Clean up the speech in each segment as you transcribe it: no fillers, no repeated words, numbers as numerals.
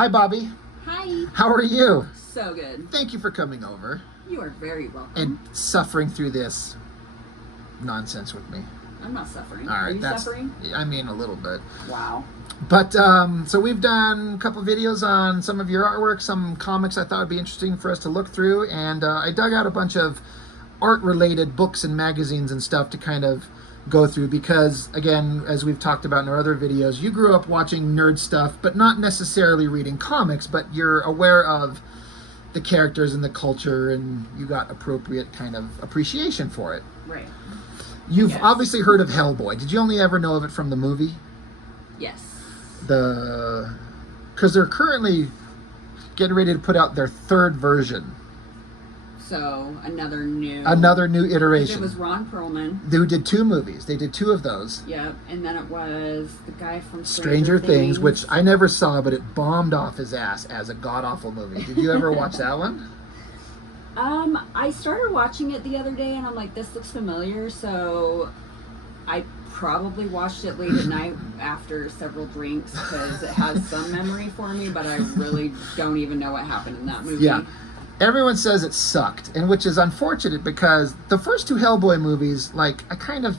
Hi, Bobbi. Hi. How are you? So good. Thank you for coming over You are very welcome. and suffering through this nonsense with me. I'm not suffering. All right, Are you suffering? I mean, a little bit. Wow. But so we've done a couple videos on some of your artwork, some comics I thought would be interesting for us to look through, and I dug out a bunch of art-related books and magazines and stuff to kind of go through because, again, as we've talked about in our other videos, you grew up watching nerd stuff, but not necessarily reading comics, but you're aware of the characters and the culture, and you got appropriate kind of appreciation for it. Right. You've Yes. obviously heard of HellBoy. Did you only ever know of it from the movie? Yes. Because they're currently getting ready to put out their third version. So another new iteration. It was Ron Perlman. Who did two movies. They did two of those. Yep. And then it was the guy from Stranger Things, which I never saw, but it bombed off his ass as a god-awful movie. Did you ever watch that one? I started watching it the other day and I'm like, this looks familiar, so I probably watched it late at night after several drinks because it has some memory for me, but I really don't even know what happened in that movie. Yeah. Everyone says it sucked, and which is unfortunate because the first two HellBoy movies, like, I kind of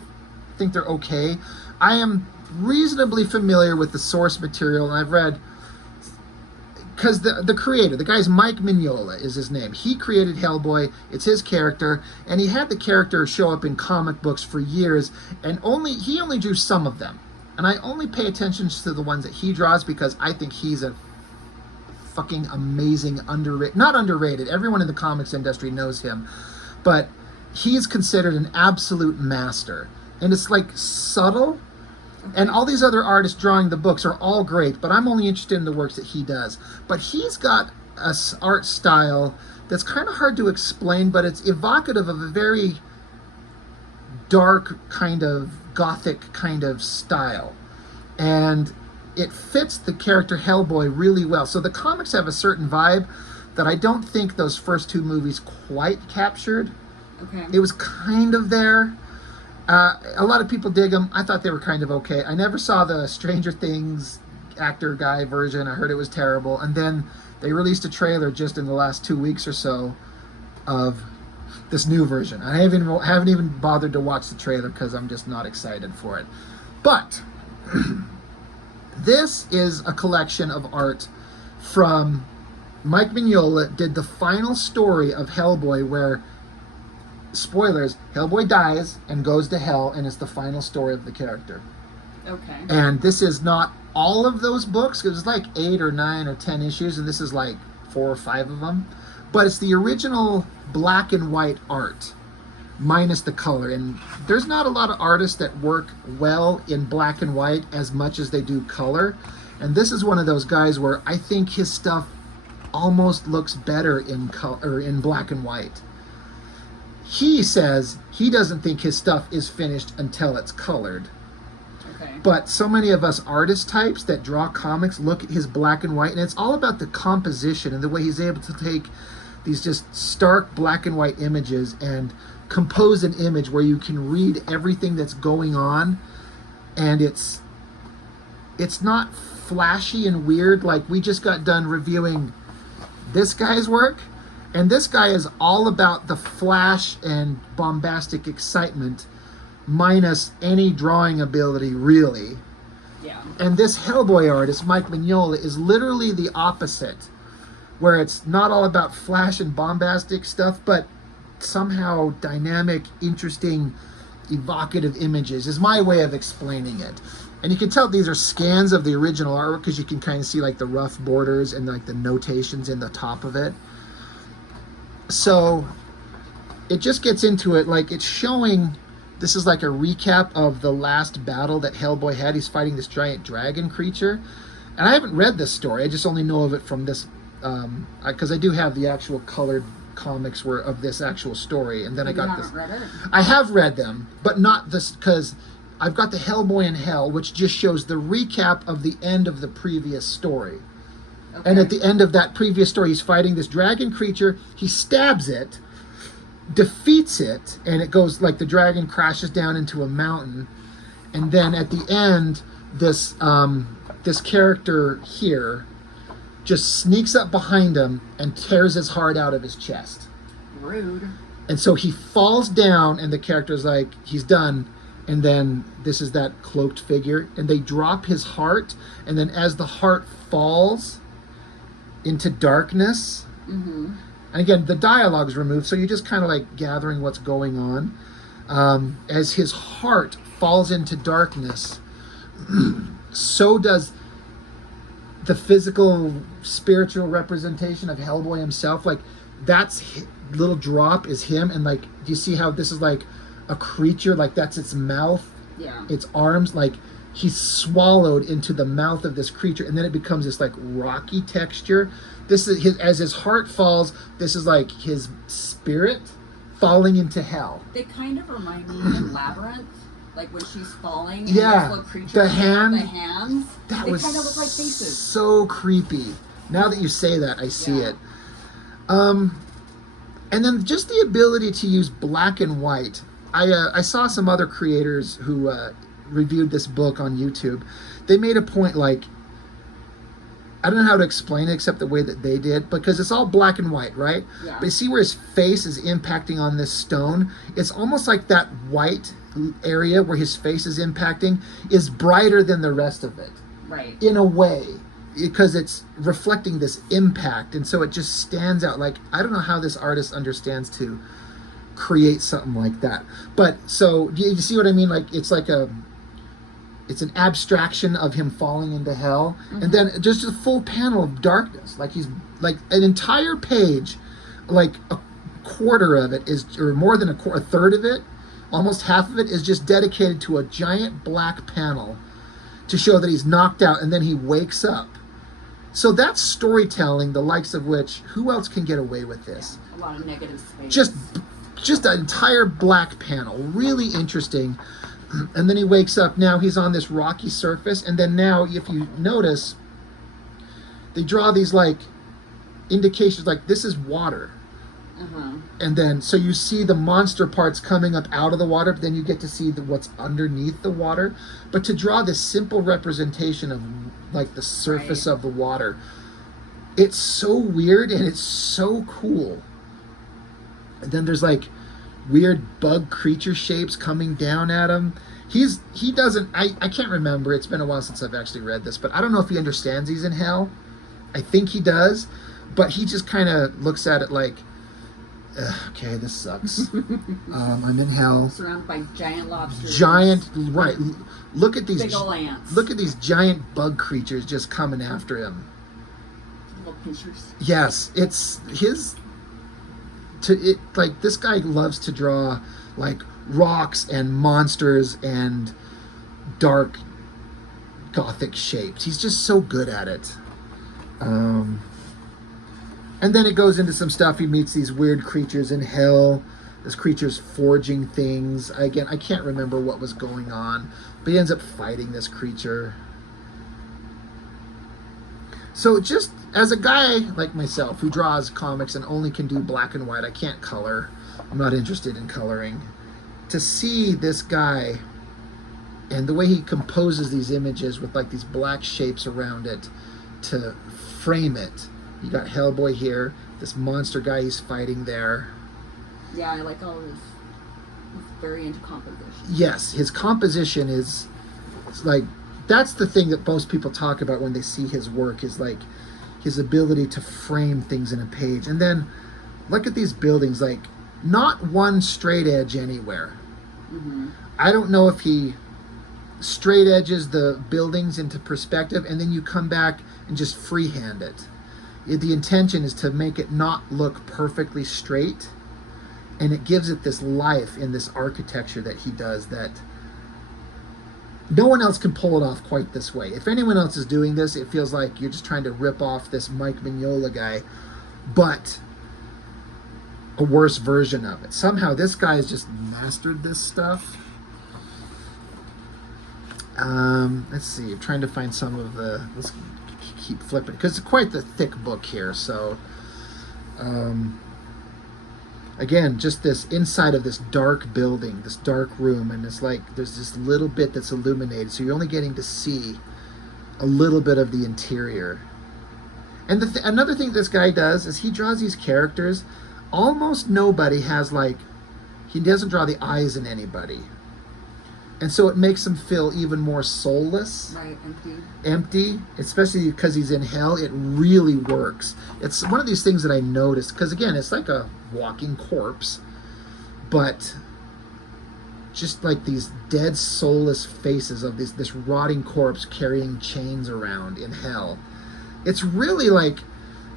think they're okay. I am reasonably familiar with the source material, and I've read, because the creator, the guy's Mike Mignola is his name. He created HellBoy. It's his character, and he had the character show up in comic books for years, and he only drew some of them. And I only pay attention to the ones that he draws because I think he's a fucking amazing, not underrated. Everyone in the comics industry knows him, but he's considered an absolute master. And it's like subtle. And all these other artists drawing the books are all great, but I'm only interested in the works that he does. But he's got a art style that's kind of hard to explain, but it's evocative of a very dark kind of gothic kind of style. And it fits the character HellBoy really well. So the comics have a certain vibe that I don't think those first two movies quite captured. Okay. It was kind of there. A lot of people dig them. I thought they were kind of okay. I never saw the Stranger Things actor guy version. I heard it was terrible. And then they released a trailer just in the last 2 weeks or so of this new version. I haven't even bothered to watch the trailer because I'm just not excited for it. But this is a collection of art from Mike Mignola. Did the final story of HellBoy where, spoilers, HellBoy dies and goes to hell, and it's the final story of the character. Okay. And this is not all of those books. It was like 8 or 9 or 10 issues, and this is like 4 or 5 of them. But it's the original black and white art, minus the color. And there's not a lot of artists that work well in black and white as much as they do color. And this is one of those guys where I think his stuff almost looks better in color, in black and white. He says he doesn't think his stuff is finished until it's colored. Okay. But so many of us artist types that draw comics look at his black and white, and it's all about the composition and the way he's able to take these just stark black and white images and compose an image where you can read everything that's going on, and it's not flashy and weird. Like, we just got done reviewing this guy's work. And this guy is all about the flash and bombastic excitement, minus any drawing ability, really. Yeah. And this HellBoy artist, Mike Mignola, is literally the opposite, where it's not all about flash and bombastic stuff, but somehow dynamic, interesting, evocative images, is my way of explaining it. And you can tell these are scans of the original artwork because you can kind of see like the rough borders and like the notations in the top of it. So it just gets into it, like it's showing, this is like a recap of the last battle that HellBoy had. He's fighting this giant dragon creature. And I haven't read this story. I just only know of it from this, because I do have the actual colored comics of this actual story. And then I got this. Read it? I have read them, but not this, because I've got the HellBoy in Hell, which just shows the recap of the end of the previous story. Okay. And at the end of that previous story, he's fighting this dragon creature. He stabs it, defeats it, and it goes like the dragon crashes down into a mountain. And then at the end, this character here just sneaks up behind him and tears his heart out of his chest. Rude. And so he falls down, and the character's like, he's done. And then this is that cloaked figure, and they drop his heart, and then as the heart falls into darkness, and again, the dialogue's removed, so you're just kind of like gathering what's going on. As his heart falls into darkness, so does the physical, spiritual representation of HellBoy himself. Like, that's little drop is him, and like, do you see how this is like a creature? Like, that's its mouth, its arms, like he's swallowed into the mouth of this creature, and then it becomes this like rocky texture. This is his, as his heart falls, this is like his spirit falling into hell. They kind of remind me of Labyrinth, like when she's falling. And Yeah, those little creatures, the hands. They Was kind of look like faces. So creepy. Now that you say that, I see it. And then just the ability to use black and white. I saw some other creators who reviewed this book on YouTube. They made a point, like, I don't know how to explain it except the way that they did, because it's all black and white, right? Yeah. But you see where his face is impacting on this stone? It's almost like that white area where his face is impacting is brighter than the rest of it. Right. In a way, because it's reflecting this impact, and so it just stands out. Like, I don't know how this artist understands to create something like that. But so do you see what I mean? Like, it's an abstraction of him falling into hell, and then just a full panel of darkness. Like, he's like an entire page, like a quarter of it is, or more than a third of it, almost half of it is just dedicated to a giant black panel to show that he's knocked out, and then he wakes up. So that's storytelling, the likes of which, who else can get away with this? Yeah, a lot of negative space. Just an entire black panel, really interesting. And then he wakes up. Now he's on this rocky surface, and then now, if you notice, they draw these like indications, like this is water. And then so you see the monster parts coming up out of the water, but then you get to see what's underneath the water. But to draw this simple representation of like the surface of the water, it's so weird and it's so cool. And then there's like weird bug creature shapes coming down at him. He doesn't, I can't remember, it's been a while since I've actually read this, but I don't know if he understands he's in hell. I think he does, but he just kind of looks at it like, okay, this sucks. I'm in hell. Surrounded by giant lobsters. Right. Look at these big ol' ants. Look at these giant bug creatures just coming after him. Little pinchers. Yes, it's his. Like, this guy loves to draw like rocks and monsters and dark gothic shapes. He's just so good at it. And then it goes into some stuff. He meets these weird creatures in hell. This creature's forging things. Again, I can't remember what was going on, but he ends up fighting this creature. So just as a guy like myself who draws comics and only can do black and white, I can't color. I'm not interested in coloring. To see this guy and the way he composes these images with like these black shapes around it to frame it. You got HellBoy here, this monster guy he's fighting there. Yeah, I like all of his. He's very into composition. Yes, his composition is like, that's the thing that most people talk about when they see his work, is like his ability to frame things in a page. And then look at these buildings, like not one straight edge anywhere. I don't know if he straight edges the buildings into perspective and then you come back and just freehand it. The intention is to make it not look perfectly straight, and it gives it this life in this architecture that he does that no one else can pull it off quite this way. If anyone else is doing this, it feels like you're just trying to rip off this Mike Mignola guy, but a worse version of it. Somehow this guy has just mastered this stuff. Let's see, I'm trying to find some of the, let's keep flipping, because it's quite the thick book here. So again, just this inside of this dark building, this dark room, and it's like there's this little bit that's illuminated, so you're only getting to see a little bit of the interior. And another thing this guy does is he draws these characters. Almost nobody has like, he doesn't draw the eyes in anybody. And so it makes him feel even more soulless. Right, Empty, especially because he's in hell. It really works. It's one of these things that I noticed, because again, it's like a walking corpse, but just like these dead, soulless faces of this rotting corpse carrying chains around in hell. It's really like,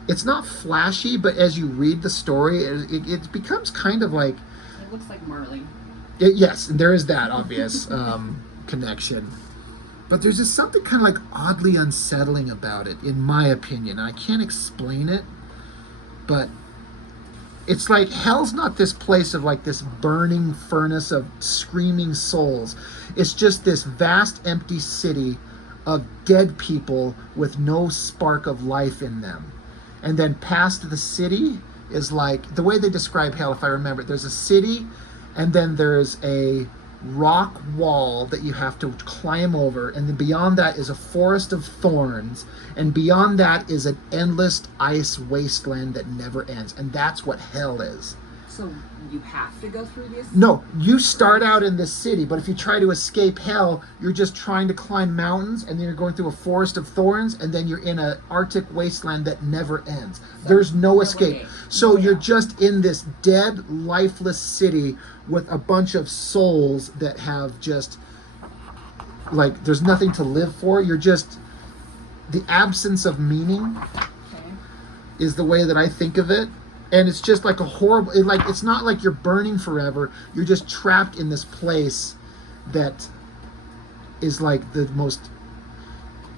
it's not flashy, but as you read the story, it becomes kind of like... It looks like Marley. Yes, there is that obvious connection. But there's just something kind of like oddly unsettling about it, in my opinion. I can't explain it, but it's like hell's not this place of like this burning furnace of screaming souls. It's just this vast empty city of dead people with no spark of life in them. And then past the city is like, the way they describe hell, if I remember, there's a city, and then there's a rock wall that you have to climb over, and then beyond that is a forest of thorns, and beyond that is an endless ice wasteland that never ends. And that's what hell is. So you have to go through this? No, you start out in this city, but if you try to escape hell, you're just trying to climb mountains, and then you're going through a forest of thorns, and then you're in an Arctic wasteland that never ends. So there's no escape. So you're just in this dead, lifeless city with a bunch of souls that have just, like, there's nothing to live for. You're just, the absence of meaning is the way that I think of it. And it's just like a horrible, it's not like you're burning forever. You're just trapped in this place that is like the most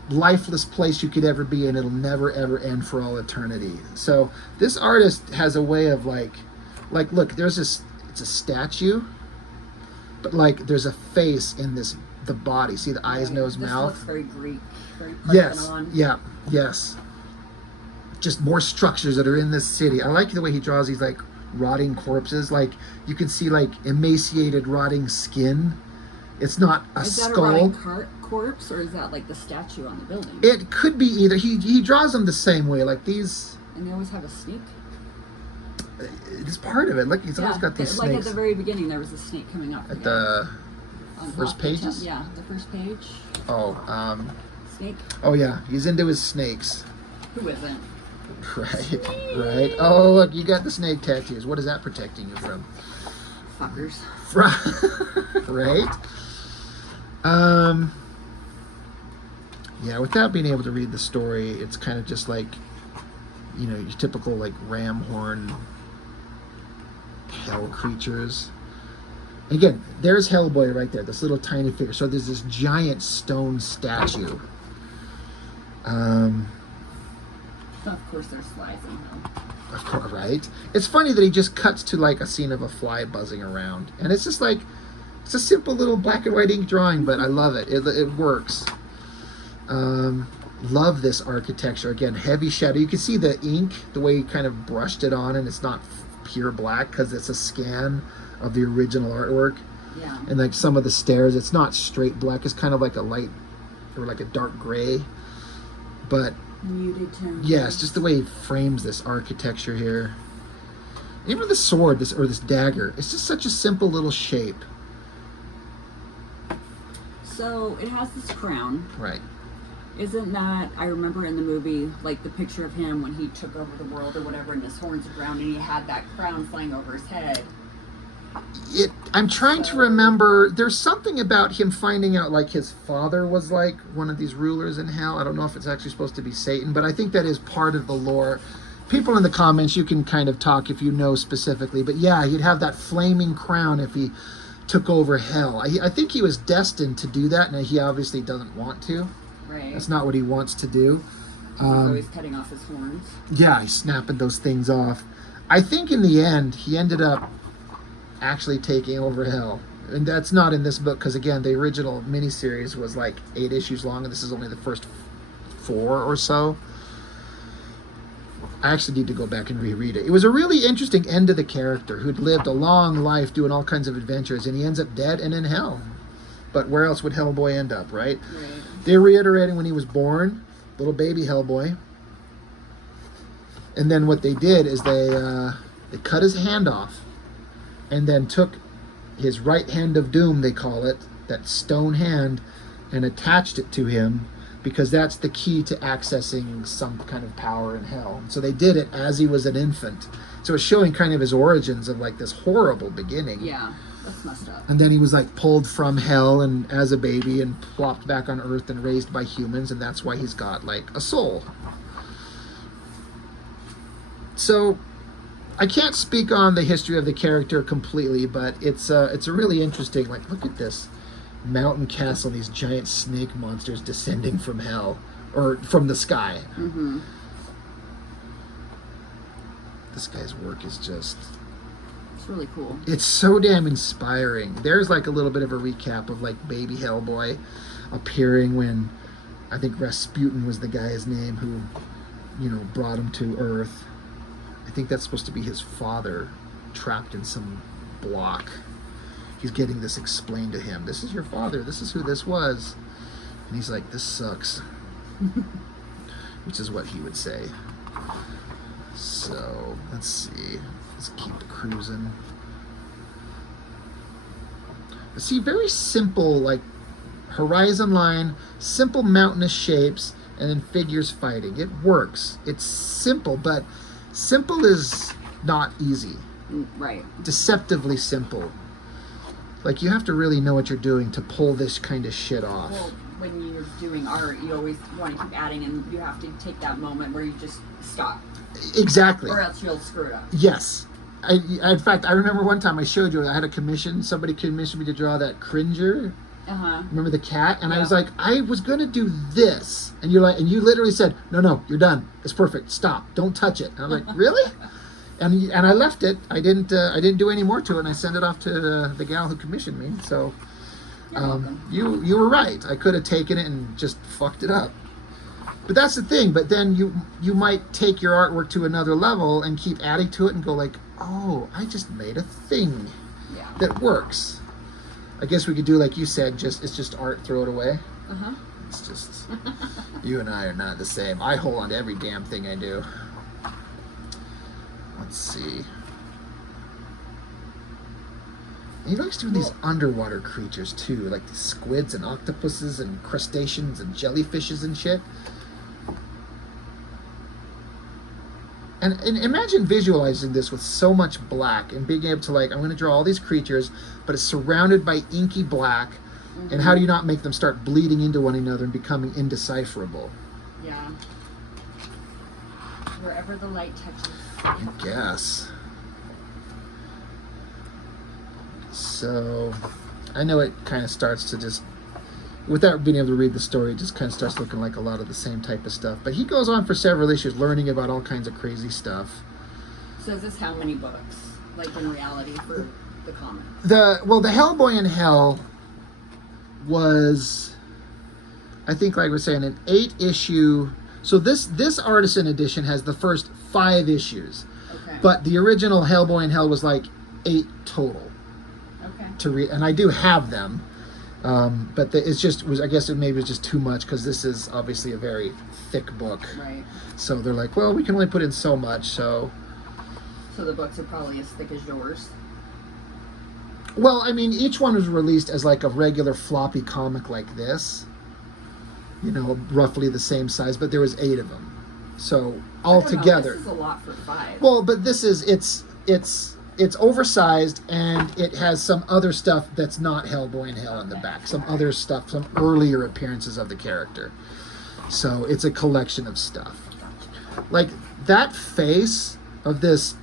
lifeless place you could ever be, and it'll never ever end for all eternity. So this artist has a way of like look, there's this, it's a statue, but like there's a face in the body. See the eyes, nose, mouth? Looks very Greek, very Parthenon. Yes, yes. Just more structures that are in this city. I like the way he draws these like rotting corpses. Like you can see like emaciated, rotting skin. It's not a skull. Is that a rotting corpse, or is that like the statue on the building? It could be either. He draws them the same way, like these. And they always have a snake. It's part of it. Look, he's always got these snakes. Like at the very beginning, there was a snake coming up. At the first pages? Yeah, the first page. Oh, snake. Oh yeah, he's into his snakes. Who isn't? Right, right. Oh, look, you got the snake tattoos. What is that protecting you from? Fuckers. Right? Yeah, without being able to read the story, it's kind of just like, you know, your typical like ram horn hell creatures. Again, there's HellBoy right there, this little tiny figure. So there's this giant stone statue. Of course there's flies in hell. Of course, right? It's funny that he just cuts to like a scene of a fly buzzing around. And it's just like, it's a simple little black and white ink drawing, but I love it. It works. Love this architecture. Again, heavy shadow. You can see the ink, the way he kind of brushed it on, and it's not pure black because it's a scan of the original artwork. Yeah. And like some of the stairs, it's not straight black. It's kind of like a light or like a dark gray. But muted tones. yes, just the way he frames this architecture here. Even the sword, this dagger, it's just such a simple little shape. So it has this crown. Right. Isn't that, I remember in the movie, like the picture of him when he took over the world or whatever, and his horns are ground, and he had that crown flying over his head. I'm trying to remember. There's something about him finding out like his father was like one of these rulers in hell. I don't know if it's actually supposed to be Satan, but I think that is part of the lore. People in the comments, you can kind of talk if you know specifically. But yeah, he'd have that flaming crown if he took over hell. I think he was destined to do that, and he obviously doesn't want to. Right. That's not what he wants to do. He's always cutting off his horns. Yeah, he's snapping those things off. I think in the end, he ended up actually taking over hell. And that's not in this book, because again, the original miniseries was like 8 issues long, and this is only the first 4 or so. I actually need to go back and reread it. It was a really interesting end to the character who'd lived a long life doing all kinds of adventures, and he ends up dead and in hell. But where else would HellBoy end up, right? Right. They're reiterating when he was born, little baby HellBoy. And then what they did is they cut his hand off, and then took his right hand of doom, they call it, that stone hand, and attached it to him, because that's the key to accessing some kind of power in hell. So they did it as he was an infant. So it's showing kind of his origins of like this horrible beginning. Yeah, that's messed up. And then he was like pulled from hell and as a baby and plopped back on earth and raised by humans, and that's why he's got like a soul. So I can't speak on the history of the character completely, but it's a really interesting, like, look at this mountain castle, these giant snake monsters descending from hell, or from the sky. Mm-hmm. This guy's work is just... It's really cool. It's so damn inspiring. There's like a little bit of a recap of like baby HellBoy appearing when, I think Rasputin was the guy's name who, you know, brought him to Earth. I think that's supposed to be his father trapped in some block. He's getting this explained to him. This is your father. This is who this was. And he's like, this sucks. Which is what he would say. So, let's see. Let's keep cruising. See, very simple, like, horizon line, simple mountainous shapes, and then figures fighting. It works. It's simple, but simple is not easy. Right. Deceptively simple. Like, you have to really know what you're doing to pull this kind of shit off. Well, when you're doing art, you always want to keep adding, and you have to take that moment where you just stop. Exactly. Or else you'll screw it up. Yes. In fact, I remember one time I showed you, I had a commission, somebody commissioned me to draw that Cringer. Uh-huh. Remember the cat? And yeah. I was like, I was going to do this. And you're like, and you literally said, no, you're done. It's perfect. Stop. Don't touch it. And I'm like, really? And I left it. I didn't do any more to it, and I sent it off to the gal who commissioned me. So you were right. I could have taken it and just fucked it up. But that's the thing. But then you might take your artwork to another level and keep adding to it and go like, oh, I just made a thing that works. I guess we could do like you said, it's just art, throw it away. Uh-huh. It's just, you and I are not the same. I hold on to every damn thing I do. Let's see. He likes doing these underwater creatures too, like these squids and octopuses and crustaceans and jellyfishes and shit. And imagine visualizing this with so much black and being able to, like, I'm going to draw all these creatures, but it's surrounded by inky black. Mm-hmm. And how do you not make them start bleeding into one another and becoming indecipherable? Yeah. Wherever the light touches. I guess. So, I know it kind of starts to just, without being able to read the story, it just kind of starts looking like a lot of the same type of stuff. But he goes on for several issues learning about all kinds of crazy stuff. So is this how many books, like in reality, for the comic? The HellBoy in Hell was, I think, like we're saying, an 8-issue. So this artisan edition has the first 5 issues. Okay. But the original HellBoy in Hell was like 8 total. Okay. To read, and I do have them. But I guess it maybe was just too much because this is obviously a very thick book. Right. So they're like, well, we can only put in so much, so the books are probably as thick as yours. Well, I mean, each one was released as like a regular floppy comic like this. You know, roughly the same size, but there was 8 of them. So all together. This is a lot for 5. Well, but this is it's oversized, and it has some other stuff that's not HellBoy in Hell in the back. Some other stuff, some earlier appearances of the character. So it's a collection of stuff. Like that face of this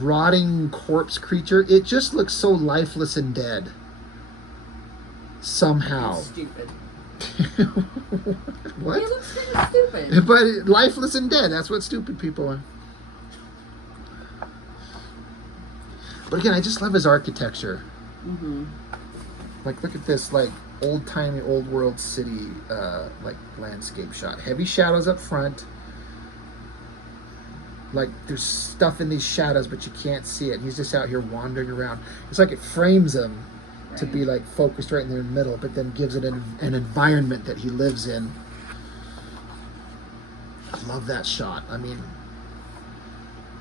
rotting corpse creature, it just looks so lifeless and dead. Somehow. It's stupid. What? It looks kind of stupid. But lifeless and dead, that's what stupid people are. But again, I just love his architecture. Mm-hmm. Like, look at this, like, old-timey, old-world city, like, landscape shot. Heavy shadows up front. Like, there's stuff in these shadows, but you can't see it. He's just out here wandering around. It's like it frames him to be, like, focused right in the middle, but then gives it an environment that he lives in. I love that shot. I mean,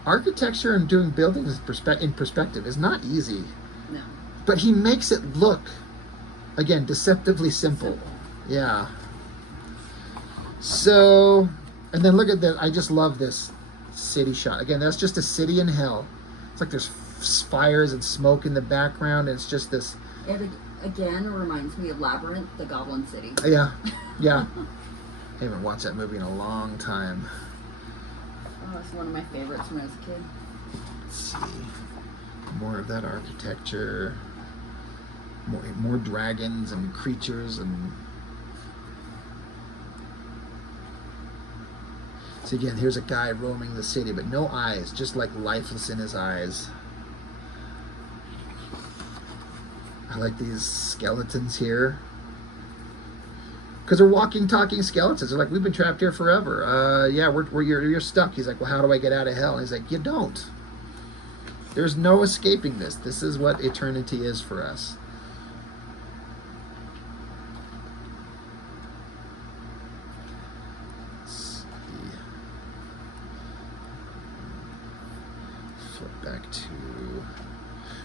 architecture and doing buildings in perspective is not easy. No. But he makes it look, again, deceptively simple. Yeah. So, and then look at that. I just love this city shot. Again, that's just a city in hell. It's like there's fires and smoke in the background. And it's just this. It again reminds me of Labyrinth, the Goblin City. Yeah. Yeah. I haven't watched that movie in a long time. Oh, it's one of my favorites when I was a kid. Let's see. More of that architecture. More dragons and creatures and. So again, here's a guy roaming the city, but no eyes, just like lifeless in his eyes. I like these skeletons here. Because they're walking, talking skeletons. They're like, we've been trapped here forever. Yeah, you're stuck. He's like, well, how do I get out of hell? And he's like, you don't. There's no escaping this. This is what eternity is for us. Back to,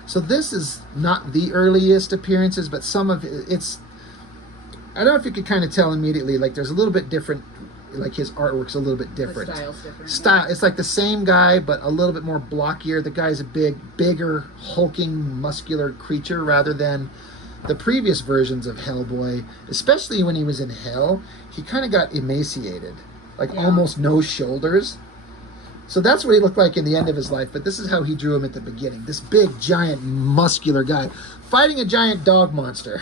so this is not the earliest appearances, but some of it's, I don't know if you could kind of tell immediately, like there's a little bit different, like his artwork's a little bit different. The style's different. Style, it's like the same guy, but a little bit more blockier. The guy's a bigger, hulking, muscular creature rather than the previous versions of HellBoy, especially when he was in hell. He kind of got emaciated, like almost no shoulders. So that's what he looked like in the end of his life, but this is how he drew him at the beginning. This big, giant, muscular guy fighting a giant dog monster.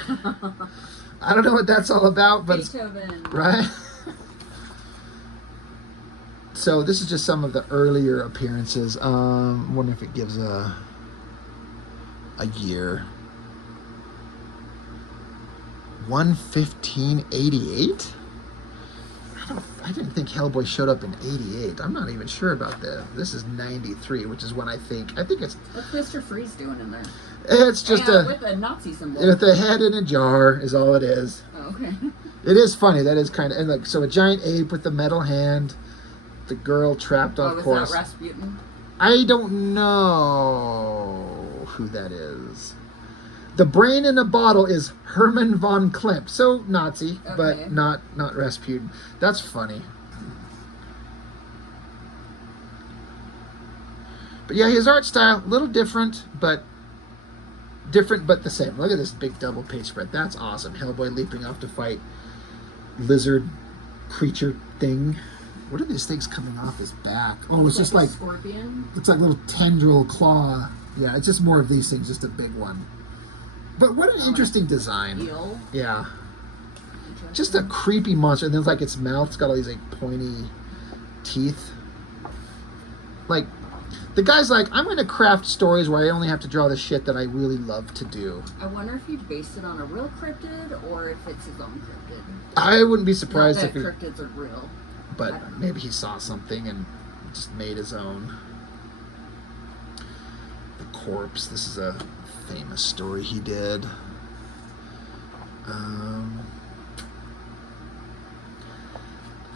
I don't know what that's all about, but Beethoven. Right? So this is just some of the earlier appearances. I wonder if it gives a year. 1/15/88? I didn't think HellBoy showed up in 88. I'm not even sure about that. This is 93, which is when I think it's... What's Mr. Freeze doing in there? It's just with a Nazi symbol. With a head in a jar is all it is. Oh, okay. It is funny. That is kind of... And like, so a giant ape with the metal hand. The girl trapped off course. Was that Rasputin? I don't know who that is. The brain in a bottle is Hermann von Klempt. So Nazi, okay. But not Rasputin. That's funny. But yeah, his art style, a little different but the same. Look at this big double page spread. That's awesome. HellBoy leaping off to fight lizard creature thing. What are these things coming off his back? Oh, it's just like scorpion. It's like a little tendril claw. Yeah, it's just more of these things, just a big one. But what an interesting design. Eel. Yeah. Just a creepy monster. And then like its mouth's got all these like pointy teeth. Like, the guy's like, I'm going to craft stories where I only have to draw the shit that I really love to do. I wonder if he based it on a real cryptid or if it's his own cryptid. I wouldn't be surprised Not that if cryptids are real. But maybe he saw something and just made his own. The corpse. This is a famous story he did.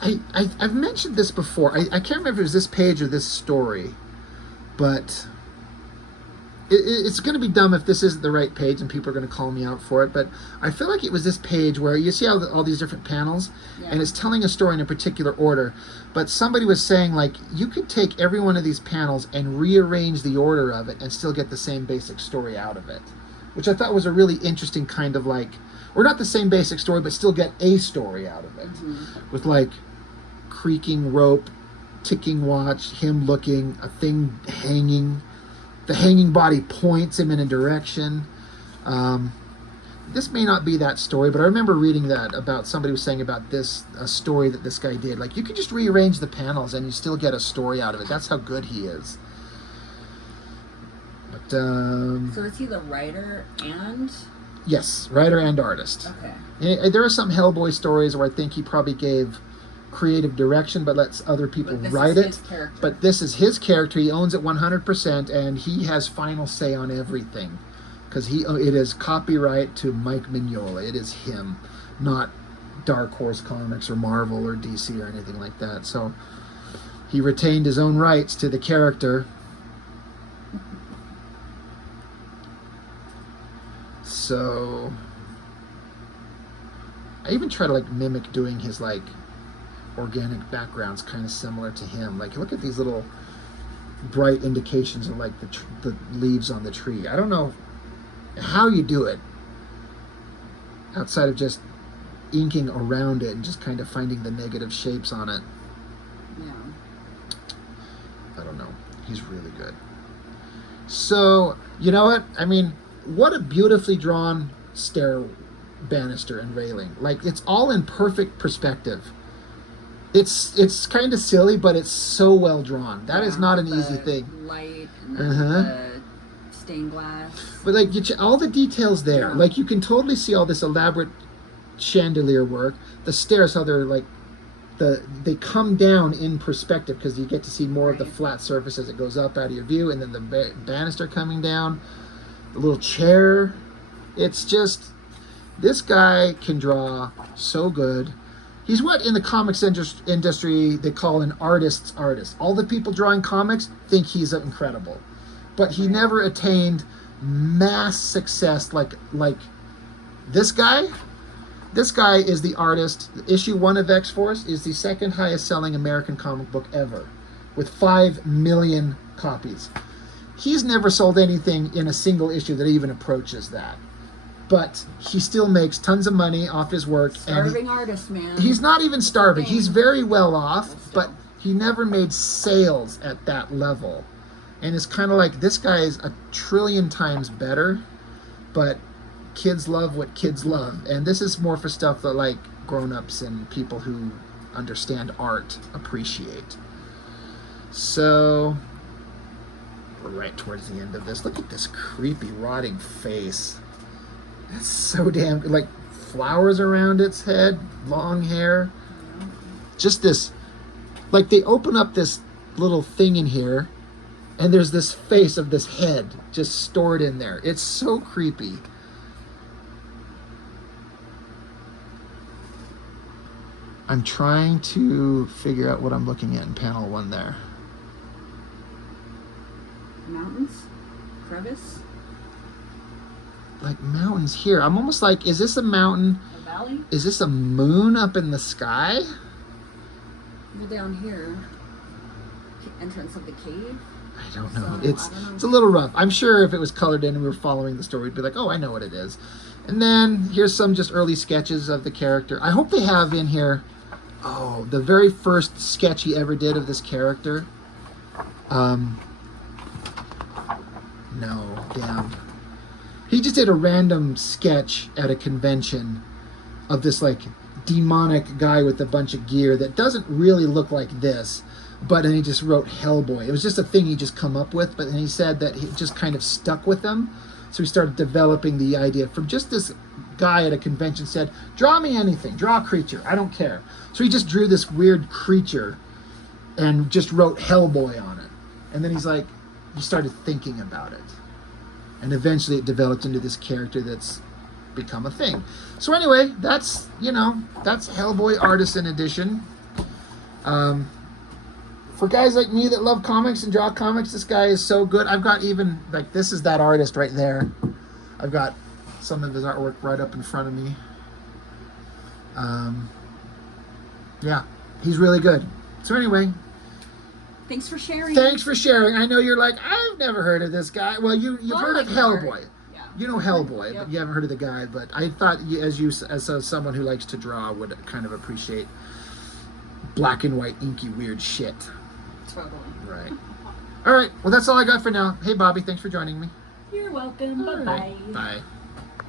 I've mentioned this before. I can't remember if it was this page or this story, but it's going to be dumb if this isn't the right page and people are going to call me out for it, but I feel like it was this page where you see all these different panels, and it's telling a story in a particular order, but somebody was saying, like, you could take every one of these panels and rearrange the order of it and still get the same basic story out of it, which I thought was a really interesting kind of, like, or not the same basic story, but still get a story out of it, with, like, creaking rope, ticking watch, him looking, a thing hanging. The hanging body points him in a direction. This may not be that story, but I remember reading that about somebody was saying about this, a story that this guy did. Like, you could just rearrange the panels and you still get a story out of it. That's how good he is. But, so is he the writer and... Yes, writer and artist. Okay. There are some HellBoy stories where I think he probably gave creative direction but lets other people write it. But this is his character. He owns it 100% and he has final say on everything because it is copyright to Mike Mignola. It is him, not Dark Horse Comics or Marvel or DC or anything like that. So He retained his own rights to the character. So I even try to like mimic doing his like organic backgrounds kind of similar to him. Like look at these little bright indications of like the leaves on the tree. I don't know how you do it outside of just inking around it and just kind of finding the negative shapes on it. Yeah. I don't know. He's really good. So, you know what? I mean, what a beautifully drawn stair banister and railing. Like, it's all in perfect perspective. It's kind of silly, but it's so well drawn. That is not an easy thing. Light and the stained glass. But, like, all the details there. Yeah. Like, you can totally see all this elaborate chandelier work. The stairs, how they're, like, they come down in perspective because you get to see more of the flat surface as it goes up out of your view, and then the banister coming down, the little chair. It's just, this guy can draw so good. He's what in the comics industry they call an artist's artist. All the people drawing comics think he's incredible, but he never attained mass success like this guy. This guy is the artist. Issue 1 of X-Force is the second highest selling American comic book ever, with 5 million copies. He's never sold anything in a single issue that even approaches that. But he still makes tons of money off his work. Starving artist, man. He's not even starving. He's very well off, but he never made sales at that level. And it's kind of like, this guy is a trillion times better, but kids love what kids love. And this is more for stuff that like grown-ups and people who understand art appreciate. So we're right towards the end of this. Look at this creepy rotting face. That's so damn good. Like flowers around its head, long hair. Just this, like they open up this little thing in here and there's this face of this head just stored in there. It's so creepy. I'm trying to figure out what I'm looking at in panel 1 there. Mountains? Crevice? Like mountains here. I'm almost like, is this a mountain? A valley? Is this a moon up in the sky? Well, down here. Entrance of the cave? I don't know. It's a little rough. I'm sure if it was colored in and we were following the story, we'd be like, oh, I know what it is. And then here's some just early sketches of the character. I hope they have in here, the very first sketch he ever did of this character. No, damn. He just did a random sketch at a convention of this like demonic guy with a bunch of gear that doesn't really look like this, but then he just wrote HellBoy. It was just a thing he just come up with, but then he said that it just kind of stuck with him. So he started developing the idea from just this guy at a convention said, draw me anything, draw a creature, I don't care. So he just drew this weird creature and just wrote HellBoy on it. And then he's like, he started thinking about it. And eventually it developed into this character that's become a thing. So anyway, that's HellBoy Artisan Edition. For guys like me that love comics and draw comics, this guy is so good. I've got even, like, this is that artist right there. I've got some of his artwork right up in front of me. Yeah, he's really good. So anyway. Thanks for sharing. Thanks for sharing. I know you're like, I've never heard of this guy. Well, you've heard of HellBoy. Yeah. You know HellBoy, but you haven't heard of the guy. But I thought, as someone who likes to draw, would kind of appreciate black and white, inky, weird shit. Totally. Right. All right. Well, that's all I got for now. Hey, Bobbi, thanks for joining me. You're welcome. Bye-bye. Bye.